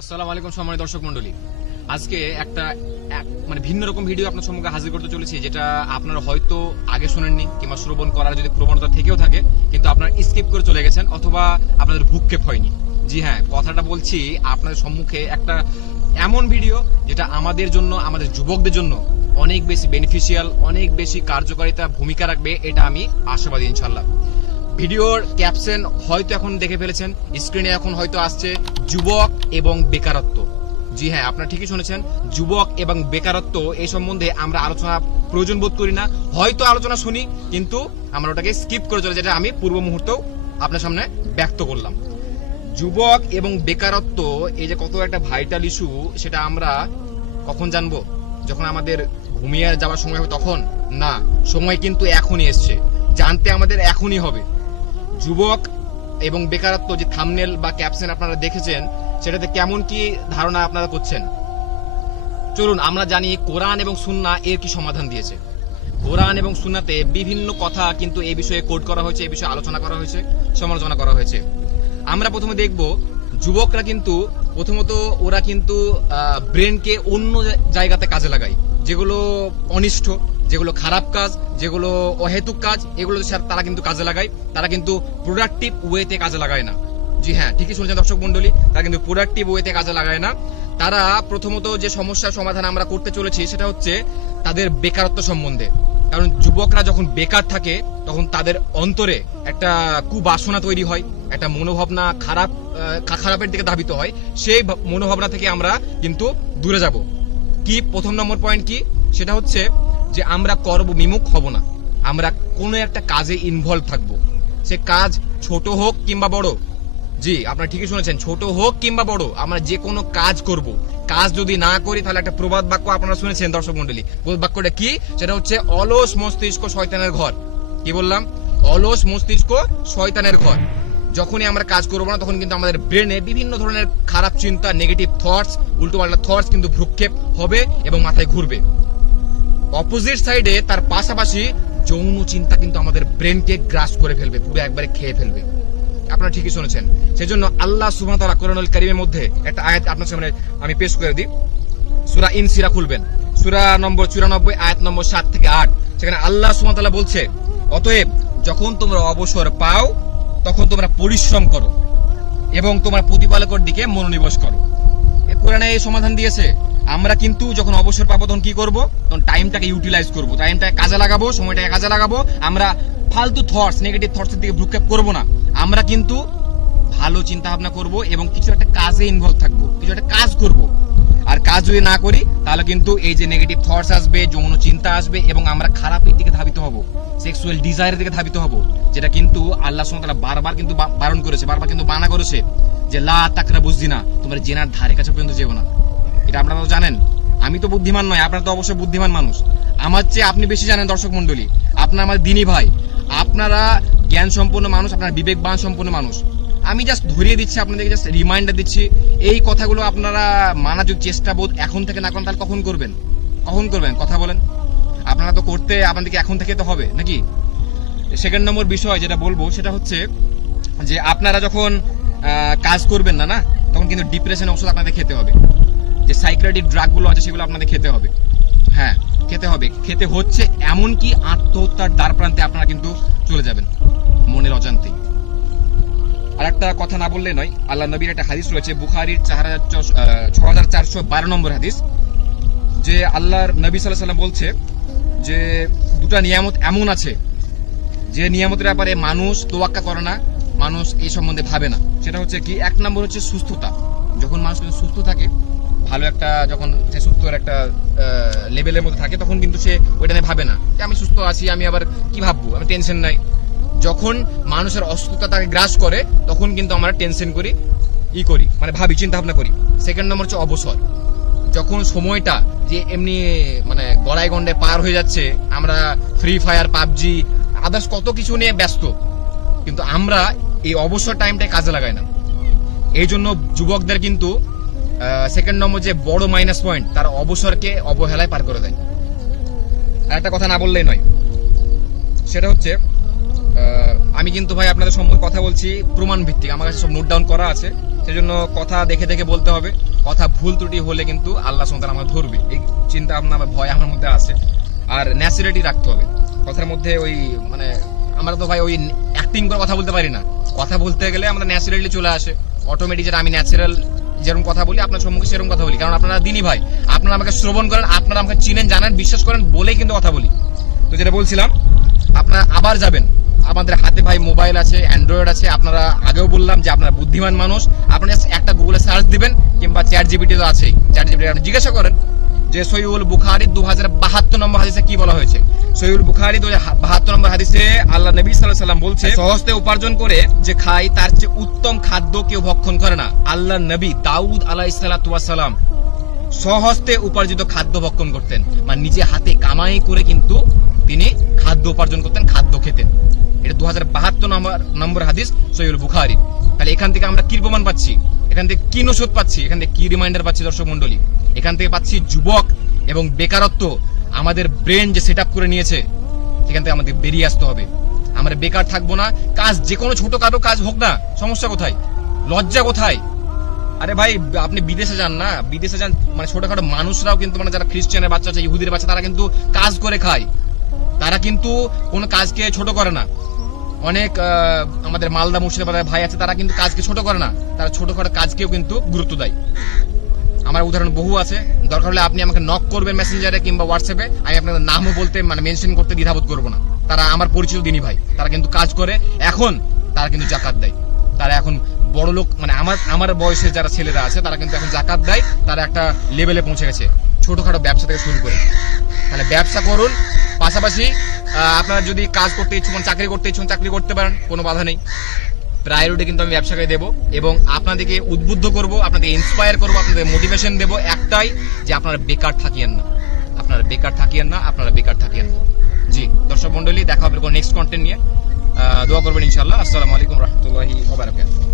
আসসালামু আলাইকুম সম্মানিত দর্শক মন্ডলী আজকে একটা মানে ভিন্ন রকম ভিডিও আপনার সম্মুখে হাজির করতে চলেছি, যেটা আপনারা হয়তো আগে শুনেননি কিংবা শ্রবণ করার যদি প্রবণতা থেকেও থাকে, কিন্তু আপনারা স্কিপ করে চলে গেছেন অথবা আপনাদের ভূক্ষেপ হয়নি। জি হ্যাঁ কথাটা বলছি আপনাদের সম্মুখে একটা এমন ভিডিও যেটা আমাদের জন্য, আমাদের যুবকদের জন্য অনেক বেশি বেনিফিশিয়াল অনেক বেশি কার্যকারিতা ভূমিকা রাখবে, এটা আমি আশাবাদী ইনশাল্লাহ ভিডিওর ক্যাপশন হয়তো এখন দেখে ফেলেছেন, স্ক্রিনে এখন হয়তো আসছে যুবক এবং বেকারত্ব। জি হ্যাঁ আপনারা ঠিকই শুনেছেন, যুবক এবং বেকারত্ব এই সম্বন্ধে আমরা আলোচনা প্রয়োজন বোধ করি না। হয়তো আলোচনা শুনি, কিন্তু আমরা ওটাকে স্কিপ করে চলে, যেটা আমি পূর্ব মুহূর্তেও আপনার সামনে ব্যক্ত করলাম। যুবক এবং বেকারত্ব, এই যে কত একটা ভাইটাল ইস্যু সেটা আমরা কখন জানব? যখন আমাদের ঘুমিয়ে যাওয়ার সময় হবে তখন? না, সময় কিন্তু এখনই এসছে। জানতে আমাদের এখনই হবে। যুবক এবং বেকারত্ব যে থামনেল বা ক্যাপশন আপনারা দেখেছেন, সেটাতে কেমন কি ধারণা আপনারা করছেন? চলুন, আমরা জানি কোরআন এবং সুন্না এর কি সমাধান দিয়েছে। কোরআন এবং সুন্নাতে বিভিন্ন কথা কিন্তু এই বিষয়ে কোড করা হয়েছে, এই বিষয়ে আলোচনা করা হয়েছে, সমালোচনা করা হয়েছে। আমরা প্রথমে দেখব, যুবকরা কিন্তু, প্রথমত ওরা কিন্তু ব্রেনকে অন্য জায়গাতে কাজে লাগায়, যেগুলো অনিষ্ট। যেগুলো খারাপ কাজ, যেগুলো অহেতুক কাজ, এগুলো তারা কিন্তু কাজে লাগায়। তারা কিন্তু প্রোডাক্টিভ ওয়েতে কাজে লাগায় না। জি হ্যাঁ ঠিকই শুনছেন দর্শক মন্ডলী তারা কিন্তু প্রোডাক্টিভ ওয়েতে কাজে লাগায় না। তারা প্রথমত যে সমস্যার সমাধান আমরা করতে চলেছি, সেটা হচ্ছে তাদের বেকারত্ব সম্বন্ধে। কারণ যুবকরা যখন বেকার থাকে, তখন তাদের অন্তরে একটা কুবাসনা তৈরি হয়, একটা মনোভাবনা খারাপ খারাপের দিকে ধাবিত হয়। সেই মনোভাবনা থেকে আমরা কিন্তু দূরে যাব। কি প্রথম নম্বর পয়েন্ট কি? সেটা হচ্ছে যে আমরা কর্মবিমুখ হব না। আমরা কোনো একটা কাজে ইনভলভ থাকব। সে কাজ ছোট হোক কিংবা বড়। জি, আপনারা ঠিকই শুনেছেন, ছোট হোক কিংবা বড়, আমরা যে কোনো কাজ করব। কাজ যদি না করি, তাহলে একটা প্রবাদ বাক্য আপনারা শুনেছেন, দর্শক মন্ডলী প্রবাদ বাক্যটা কি? সেটা হচ্ছে, অলস মস্তিষ্ক শয়তানের ঘর। কি বললাম? অলস মস্তিষ্ক শয়তানের ঘর। যখনই আমরা কাজ করব না, তখন কিন্তু আমাদের ব্রেনে বিভিন্ন ধরনের খারাপ চিন্তা নেগেটিভ থটস উল্টোপাল্টা থটস কিন্তু ভ্রুক্ষেপ হবে এবং মাথায় ঘুরবে। অপোজিট সাইডে তার পাশাপাশি যৌন চিন্তা কিন্তু আমাদের ব্রেনকে গ্রাস করে ফেলবে, পুরো একবারে খেয়ে ফেলবে। আপনারা ঠিকই শুনেছেন। সেজন্য আল্লাহ সুবহান তাআলা কোরআনুল কারীমের মধ্যে একটা আয়াত আপনার সামনে আমি পেশ করে দিই। সূরা ইনসিরা খুলবেন। সূরা নম্বর 94 আয়াত নম্বর 7 থেকে 8 সেখানে আল্লাহ তাআলা বলছে, অতএব যখন তোমরা অবসর পাও, তখন তোমরা পরিশ্রম করো এবং তোমার প্রতিপালকের দিকে মনোনিবেশ করো। কোরআনে এই সমাধান দিয়েছে? আমরা কিন্তু যখন অবসর পাবো তখন কি করব? তখন টাইমটাকে ইউটিলাইজ করব। টাইমটাকে কাজে লাগাবো, সময়টাকে কাজে লাগাবো। আমরা ফালতু থটস নেগেটিভ থটসের দিকে ভ্রুক্ষেপ করব না। আমরা কিন্তু ভালো চিন্তা ভাবনা করব এবং কিছু একটা কাজে ইনভলভ থাকব, কিছু একটা কাজ করব। আর কাজ যদি না করি, তাহলে কিন্তু এই যে নেগেটিভ থটস আসবে, যৌন চিন্তা আসবে এবং আমরা খারাপের দিকে ধাবিত হব সেক্সুয়াল ডিজায়ারের দিকে ধাবিত হব, যেটা কিন্তু আল্লাহ তাআলা বারবার কিন্তু বারণ করেছে, বারবার কিন্তু মানা করেছে যে, লা তাকরা বুঝদিনা তোমরা জেনার ধারে কাছে পর্যন্ত যেও না। এটা আপনারা তো জানেন। আমি তো বুদ্ধিমান নয়, আপনারা তো অবশ্যই বুদ্ধিমান মানুষ। আমার চেয়ে আপনি বেশি জানেন, দর্শক মন্ডলী আপনার আমার দিনী ভাই। আপনারা জ্ঞান সম্পন্ন মানুষ, আপনারা বিবেকবান সম্পন্ন মানুষ। আমি জাস্ট ধরিয়ে দিচ্ছি, আপনাদেরকে জাস্ট রিমাইন্ডার দিচ্ছি, এই কথাগুলো আপনারা মানার যদি চেষ্টা বোধ এখন থেকে না করেন, তাহলে কখন করবেন? কখন করবেন? কথা বলেন। আপনারা তো করতে আপনাদেরকে এখন থেকে তো হবে, নাকি? সেকেন্ড নম্বর বিষয় যেটা বলব, সেটা হচ্ছে যে আপনারা যখন কাজ করবেন না না, তখন কিন্তু ডিপ্রেশনের ওষুধ আপনাদের খেতে হবে। যে সাইক্রেটিক ড্রাগগুলো আছে সেগুলো আপনাদের খেতে হবে। হ্যাঁ খেতে হবে। খেতে হচ্ছে এমনকি আত্মহত্যার দ্বার প্রান্তে আপনারা কিন্তু চলে যাবেন মনের অজান্তেই আর একটা কথা না বললে নয়, আল্লাহ নবীর একটা হাদিস রয়েছে, বুখারির চার হাজার ছ হাজার চারশো বারো নম্বর হাদিস, যে আল্লাহর নবী সাল্লাহ সাল্লাম বলছে যে দুটা নিয়ামত এমন আছে, যে নিয়ামতের ব্যাপারে মানুষ তোয়াক্কা করে না, মানুষ এই সম্বন্ধে ভাবে না। সেটা হচ্ছে কি, এক নম্বর হচ্ছে সুস্থতা। যখন মানুষ সুস্থ থাকে ভালো একটা যখন সে সুস্থর একটা লেভেলের মধ্যে থাকে, তখন কিন্তু সে ওইটা নিয়ে ভাবে না। যে আমি সুস্থ আছি, আমি আবার কি ভাববো? আমি টেনশন নাই। যখন মানুষের অসুস্থতা তাকে গ্রাস করে, তখন কিন্তু আমরা টেনশন করি, ই করি মানে ভাবি চিন্তা ভাবনা করি। সেকেন্ড নম্বর হচ্ছে অবসর। যখন সময়টা যে এমনি মানে গড়ায় গন্ডে পার হয়ে যাচ্ছে, আমরা ফ্রি ফায়ার পাবজি আদার্স কত কিছু নিয়ে ব্যস্ত, কিন্তু আমরা এই অবসর টাইমটাই কাজে লাগাই না। এই জন্য যুবকদের কিন্তু সেকেন্ড নম্বর যে বড় মাইনাস পয়েন্ট তার অবসরকে অবহেলায় পার করে দেয়। একটা কথা না বললেই নয়। সেটা হচ্ছে আমি কিন্তু ভাই আপনাদের সম্পর্কে কথা বলছি প্রমাণ ভিত্তিক আমার কাছে সব নোট ডাউন করা আছে। সেজন্য কথা দেখে দেখে বলতে হবে। কথা ভুল ত্রুটি হলে কিন্তু আল্লাহ সন্তান আমার ধরবে। এই চিন্তা ভাবনা বা ভয় আমার মধ্যে আছে। আর ন্যাচুরালিটি রাখতে হবে। কথার মধ্যে ওই মানে আমরা তো ভাই ওই অ্যাক্টিং করে কথা বলতে পারি না। কথা বলতে গেলে আমাদের ন্যাচারালি চলে আসে। অটোমেটিক যেটা আমি ন্যাচারাল যেরকম কথা বলি, আপনার সম্মুখে সেরকম কথা বলি। কারণ আপনারা দিনই ভাই, আপনারা আমাকে শ্রবণ করেন, আপনারা আমাকে চিনেন, জানেন, বিশ্বাস করেন, বলেই কিন্তু কথা বলি। তো যেটা বলছিলাম, আপনারা আবার যাবেন। আমাদের হাতে ভাই মোবাইল আছে, অ্যান্ড্রয়েড আছে, আপনারা আগেও বললাম যে আপনারা বুদ্ধিমান মানুষ। আপনারা একটা গুগলে সার্চ দিবেন, কিংবা চ্যাট জিবিটি তো আছেই। চ্যাট জিবিটি আপনি জিজ্ঞাসা করেন যে সৈউল বুখারি দু হাজার বাহাত্তর নম্বর হাদিসে কি বলা হয়েছে? বুখারি দু বাহাত্তর নম্বর হাদিসে আল্লাহ নবী সাল্লাহ সাল্লাম বলছে, সহজতে উপার্জন করে যে তার চেয়ে উত্তম খাদ্য কেউ ভক্ষণ করে না। আল্লাহ নবী দাউদ আলাহ সহস্তে উপার্জিত খাদ্য ভক্ষণ করতেন মানে নিজে হাতে কামাই করে কিন্তু তিনি খাদ্য উপার্জন করতেন, খাদ্য খেতেন। এটা দু হাজার বাহাত্তর নম্বর নম্বর হাদিস সৈয়ুল বুখারি। তাহলে এখান থেকে আমরা কি প্রমাণ পাচ্ছি? এখান থেকে কি নসুদ পাচ্ছি? এখান থেকে কি রিমাইন্ডার পাচ্ছি দর্শক মন্ডলী এখান থেকে পাচ্ছি যুবক এবং বেকারত্ব। আমাদের ব্রেন যে সেট করে নিয়েছে, এখান থেকে আমাদের বেরিয়ে আসতে হবে। আমরা বেকার থাকব না। কাজ যে কোনো ছোটখাটো কাজ হোক না, সমস্যা কোথায়? লজ্জা কোথায়? আরে ভাই, আপনি বিদেশে যান না। বিদেশে যান মানে ছোটখাটো মানুষরাও কিন্তু মানে যারা খ্রিস্টানের বাচ্চা আছে ইহুদির বাচ্চা, তারা কিন্তু কাজ করে খায়। তারা কিন্তু কোনো কাজকে ছোট করে না। অনেক আমাদের মালদা মুর্শিদাবাদের ভাই আছে, তারা কিন্তু কাজকে ছোট করে না। তারা ছোটখাটো কাজকেও কিন্তু গুরুত্ব দেয়। আমার উদাহরণ বহু আছে। দরকার হলে আপনি আমাকে নক করবেন মেসেঞ্জারে কিংবা হোয়াটসঅ্যাপে আমি আপনাদের নামও বলতে মানে মেনশন করতে দ্বিধাবোধ করব না। তারা আমার পরিচিত দিনই ভাই। তারা কিন্তু কাজ করে, এখন তারা কিন্তু জাকাত দেয়। তারা এখন বড় লোক মানে আমার আমার বয়সের যারা ছেলেরা আছে, তারা কিন্তু এখন জাকাত দেয়, তারা একটা লেভেলে পৌঁছে গেছে। ছোটখাটো ব্যবসা থেকে শুরু করে। তাহলে ব্যবসা করুন। পাশাপাশি আপনারা যদি কাজ করতে ইচ্ছুক চাকরি করতে ইচ্ছুক চাকরি করতে পারেন, কোনো বাধা নেই। প্রায়োরিটি কিন্তু আমি ব্যবসাকে দেবো এবং আপনাদেরকে উদ্বুদ্ধ করব আপনাদের ইন্সপায়ার করব, আপনাদের মোটিভেশন দেবো একটাই যে আপনারা বেকার থাকিয়েন না। আপনারা বেকার থাকিয়েন না, আপনারা বেকার থাকিয়েন না। জি, দর্শক মন্ডলী দেখা হবে নেক্সট কন্টেন্ট নিয়ে। দোয়া করবেন ইনশাল্লাহ আসসালামু আলাইকুম রহমতুল্লাহি ওবারাকাতুহু